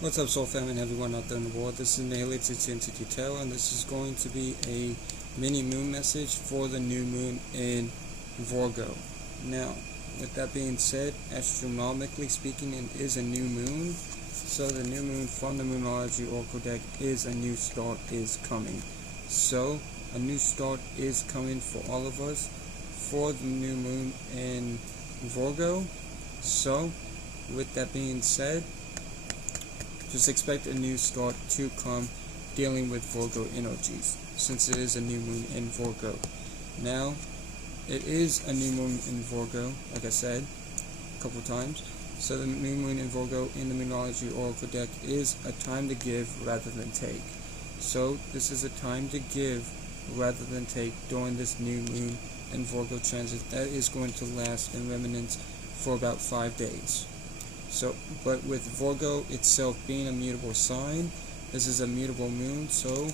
What's up, Soul Family and everyone out there in the world? This is Untitled Chapter, and this is going to be a mini moon message for the new moon in Virgo. Now, with that being said, astronomically speaking, it is a new moon. So the new moon from the Moonology Oracle deck is a new start is coming. So a new start is coming for all of us for the new moon in Virgo. So with that being said, just expect a new start to come dealing with Virgo energies, since it is a new moon in Virgo. Now, it is a new moon in Virgo, like I said a couple times. So the new moon in Virgo in the Moonology Oracle deck is a time to give rather than take. So this is a time to give rather than take during this new moon in Virgo transit. That is going to last in remnants for about 5 days. So, but with Virgo itself being a mutable sign, this is a mutable moon. So,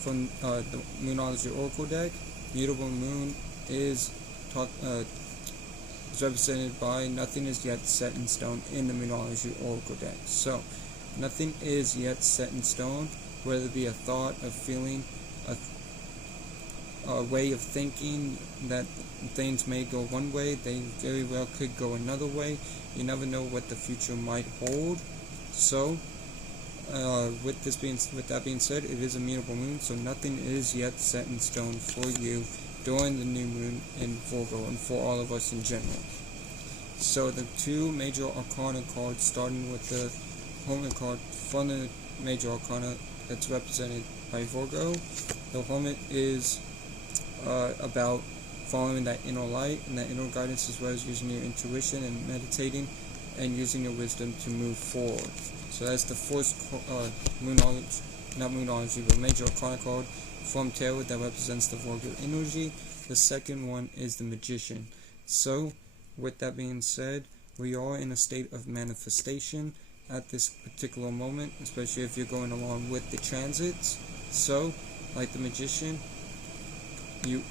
from the Moonology Oracle deck, mutable moon is represented by nothing is yet set in stone in the Moonology Oracle deck. So, nothing is yet set in stone, whether it be a thought, a feeling, a way of thinking that things may go one way, they very well could go another way. You never know what the future might hold. So, with that being said, it is a mutable moon, so nothing is yet set in stone for you during the new moon in Virgo and for all of us in general. So the two major arcana cards, starting with the Hermit card from the major arcana that's represented by Virgo. The Hermit is about following that inner light and that inner guidance, as well as using your intuition and meditating and using your wisdom to move forward. So that's the first major arcana card from tarot that represents the Virgo energy. The second one is the Magician. So with that being said, we are in a state of manifestation at this particular moment, especially if you're going along with the transits. So like the Magician,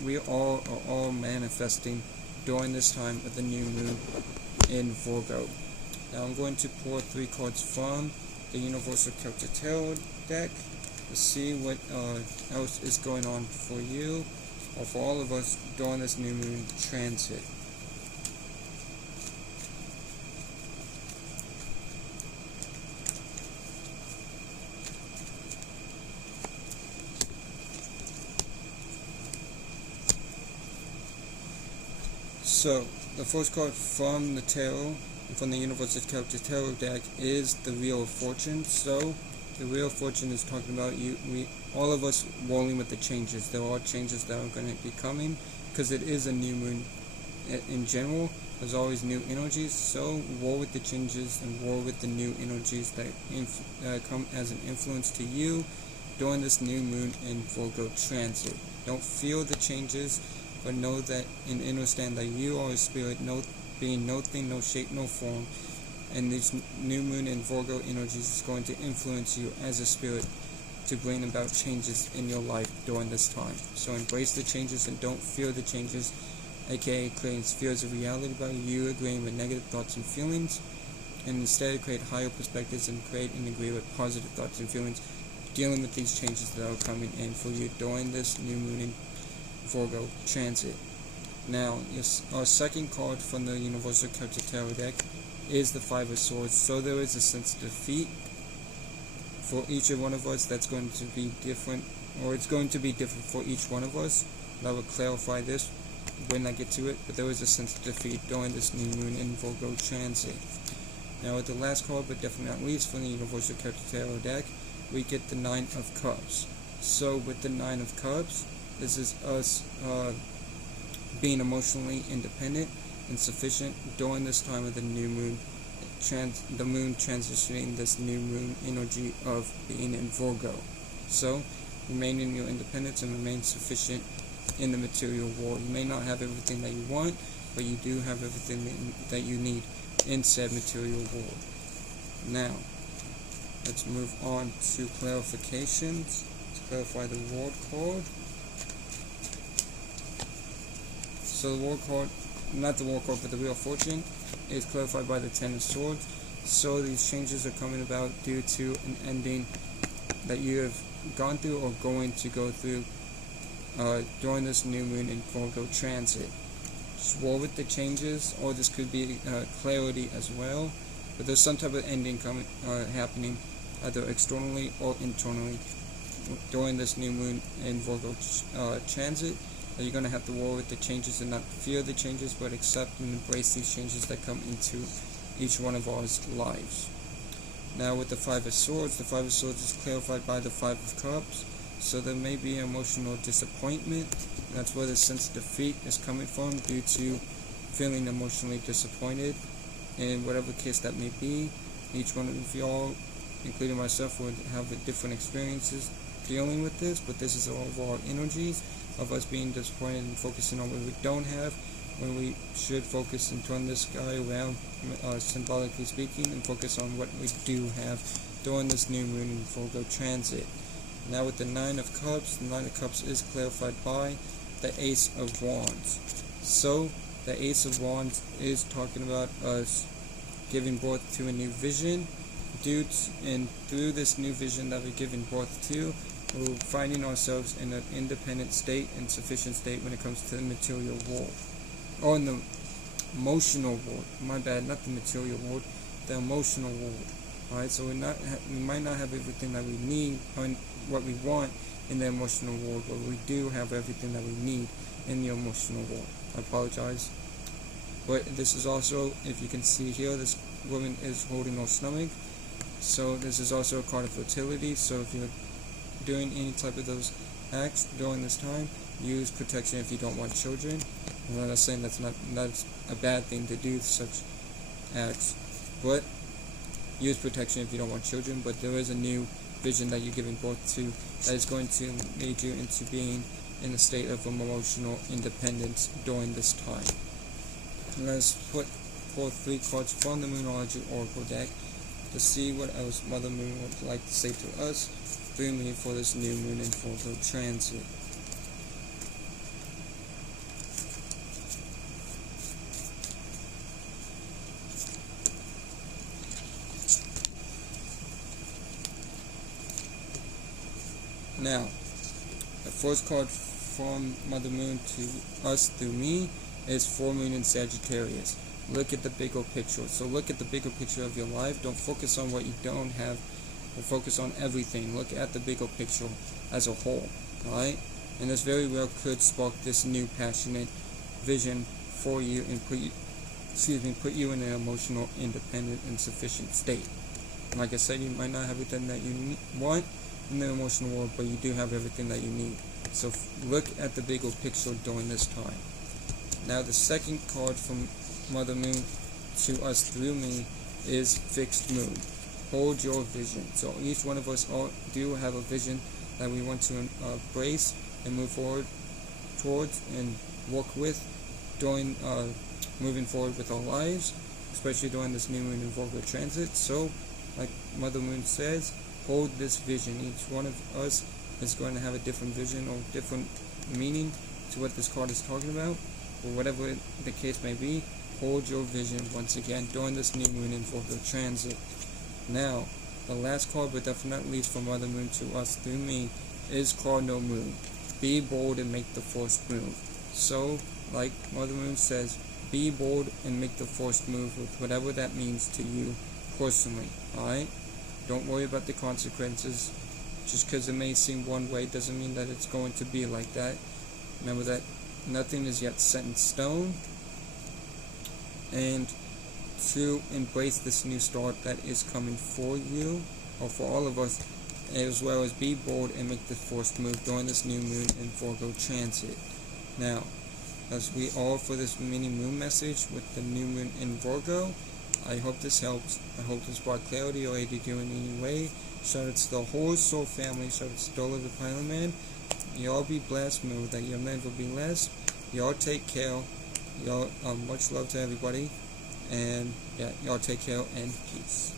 we all are all manifesting during this time of the new moon in Virgo. Now I'm going to pour 3 cards from the Universal Chapter Tarot deck to see what else is going on for you or for all of us during this new moon transit. So, the first card from the tarot, from the Universal Chapter Tarot deck, is the Wheel of Fortune. So, the Wheel of Fortune is talking about all of us rolling with the changes. There are changes that are going to be coming, because it is a new moon in general. There's always new energies, so roll with the changes and roll with the new energies that come as an influence to you during this new moon in Virgo transit. Don't feel the changes, but know that and understand that you are a spirit, being no thing, no shape, no form, and this new moon in Virgo energies is going to influence you as a spirit to bring about changes in your life during this time. So embrace the changes and don't fear the changes, aka creating spheres of reality by you agreeing with negative thoughts and feelings, and instead create higher perspectives and create and agree with positive thoughts and feelings, dealing with these changes that are coming in for you during this new moon in Virgo transit. Now, our second card from the Universal Chapter Tarot deck is the Five of Swords. So there is a sense of defeat for each one of us that's going to be different, or it's going to be different for each one of us. I will clarify this when I get to it, but there is a sense of defeat during this new moon in Virgo transit. Now with the last card, but definitely not least, from the Universal Chapter Tarot deck, we get the Nine of Cups. So with the Nine of Cups, this is us being emotionally independent and sufficient during this time of the new moon, the moon transitioning this new moon energy of being in Virgo. So remain in your independence and remain sufficient in the material world. You may not have everything that you want, but you do have everything that you need in said material world. Now, let's move on to clarifications. To clarify the World card. So the World card, not the World card, but the Wheel of Fortune, is clarified by the Ten of Swords. So these changes are coming about due to an ending that you have gone through or going to go through during this new moon in Virgo transit. Swore with the changes, or this could be clarity as well, but there's some type of ending happening either externally or internally during this new moon in Virgo transit. You're going to have to war with the changes and not fear the changes, but accept and embrace these changes that come into each one of our lives. Now with the Five of Swords is clarified by the Five of Cups. So there may be emotional disappointment. That's where the sense of defeat is coming from, due to feeling emotionally disappointed. In whatever case that may be, each one of y'all, including myself, would have different experiences dealing with this, but this is all of our energies of us being disappointed and focusing on what we don't have, when we should focus and turn this guy around, symbolically speaking, and focus on what we do have during this new moon in Virgo transit. Now with the Nine of Cups, the Nine of Cups is clarified by the Ace of Wands. So the Ace of Wands is talking about us giving birth to a new vision. And through this new vision that we're giving birth to, we're finding ourselves in an independent state and sufficient state when it comes to the material world. Or in the emotional world. My bad, not the material world, the emotional world. Alright, so we might not have everything that we need, or what we want in the emotional world, but we do have everything that we need in the emotional world. I apologize. But this is also, if you can see here, this woman is holding her stomach. So this is also a card of fertility. So if you're doing any type of those acts during this time, use protection if you don't want children. I'm not saying that's a bad thing to do, such acts, but use protection if you don't want children. But there is a new vision that you're giving birth to that is going to lead you into being in a state of emotional independence during this time. And let's put forth 3 cards from the Moonology Oracle deck to see what else Mother Moon would like to say to us through me for this new moon in Virgo transit. Now, the first card from Mother Moon to us through me is Full Moon in Sagittarius. Look at the bigger picture. So look at the bigger picture of your life. Don't focus on what you don't have, but focus on everything. Look at the bigger picture as a whole. Alright? And this very well could spark this new passionate vision for you and put you in an emotional, independent, and sufficient state. Like I said, you might not have everything that you want in the emotional world, but you do have everything that you need. So look at the bigger picture during this time. Now the second card from Mother Moon to us through me is Fixed Moon. Hold your vision. So each one of us do have a vision that we want to embrace and move forward towards and work with during moving forward with our lives, especially during this new moon in Virgo transit. So like Mother Moon says, hold this vision. Each one of us is going to have a different vision or different meaning to what this card is talking about, or whatever the case may be. Hold your vision once again during this new moon in Virgo transit. Now, the last card, but definitely from Mother Moon to us through me, is Cardinal Moon. Be bold and make the first move. So, like Mother Moon says, be bold and make the first move with whatever that means to you personally. Alright? Don't worry about the consequences. Just because it may seem one way doesn't mean that it's going to be like that. Remember that nothing is yet set in stone. And to embrace this new start that is coming for you, or for all of us, as well as be bold and make the first move during this new moon in Virgo transit. Now, as we all for this mini moon message with the new moon in Virgo, I hope this helps. I hope this brought clarity or aided you in any way. Shout out to the whole soul family. Shout out to Dola the Pilot Man. Y'all be blessed. Remember that you'll never be less. Y'all take care. Y'all, much love to everybody. And yeah, y'all take care and peace.